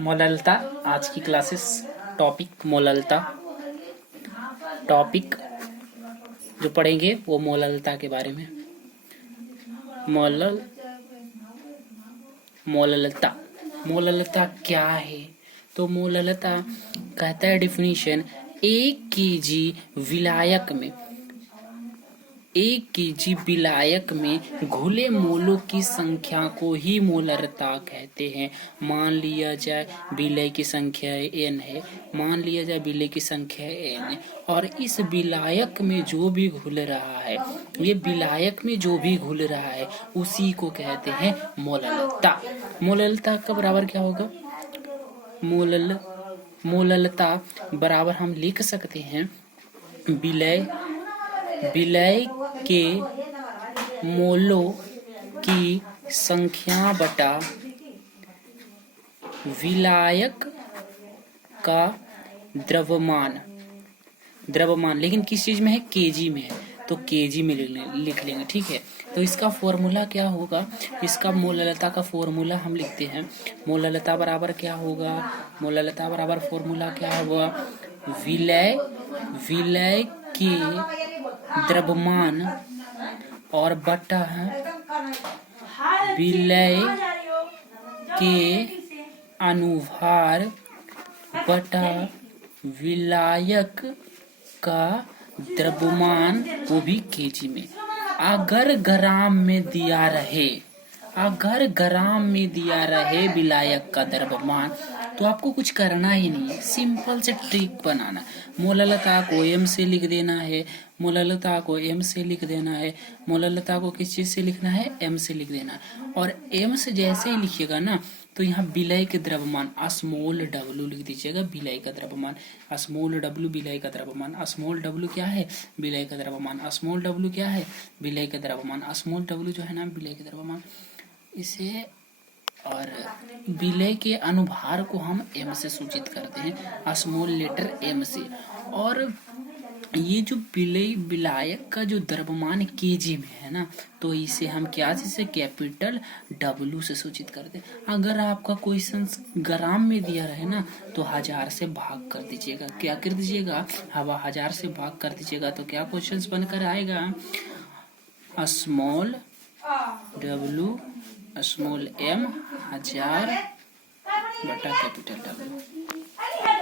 मोललता। आज की classes topic मोललता। Topic जो पढ़ेंगे वो मोललता के बारे में। मोललता मोललता क्या है? तो मोललता कहता है डिफिनीशन, 1 kg विलायक में 1 kg विलायक में घुले मोलों की संख्या को ही मोलरता कहते हैं। मान लिया जाए विलय की संख्या n है, मान लिया जाए विलय की संख्या n है, और इस विलायक में जो भी घुल रहा है, ये विलायक में जो भी घुल रहा है उसी को कहते हैं मोललता। मोललता का बराबर क्या होगा? मोललता बराबर हम लिख सकते हैं विलय के मोलों की संख्या बटा विलायक का द्रव्यमान। लेकिन किस चीज में है? केजी में है, तो केजी में लिख लेंगे। ठीक है, तो इसका फॉर्मूला क्या होगा? इसका मोललता का फॉर्मूला हम लिखते हैं। मोललता बराबर क्या होगा? मोललता बराबर फॉर्मूला क्या होगा? विलय के द्रव्यमान और बटा विलय के अनुभार बटा विलायक का द्रव्यमान, वो भी केजी में। अगर ग्राम में दिया रहे विलायक का द्रव्यमान, तो आपको कुछ करना ही नहीं है, सिंपल से ट्रिक बनाना। मोललता को m से लिख देना है, मोललता को m से लिख देना है, मोललता को किस चीज से लिखना है? m से लिख देना है। और m से जैसे ही लिखिएगा ना, तो यहाँ विलय के द्रव्यमान स्मॉल w लिख दीजिएगा। विलय का द्रव्यमान स्मॉल w, विलय का द्रव्यमान स्मॉल w क्या है? विलय का द्रव्यमान स्मॉल w क्या है? विलय का द्रव्यमान स्मॉल w जो है ना, विलय का द्रव्यमान। इसे और विलय के अनुभार को हम m से सूचित करते हैं, स्मॉल लेटर m से। और ये जो विलायक का जो द्रव्यमान केजी में है ना, तो इसे हम क्या से कैपिटल W से सूचित करते हैं। अगर आपका क्वेश्चन ग्राम में दिया रहे ना, तो 1000 से भाग कर दीजिएगा। क्या कर दीजिएगा? 1000 से भाग कर दीजिएगा, तो क्या क्वेश्चन बनकर आएगा? स्मॉल W स्मॉल m 1000 बटा कैपिटल W।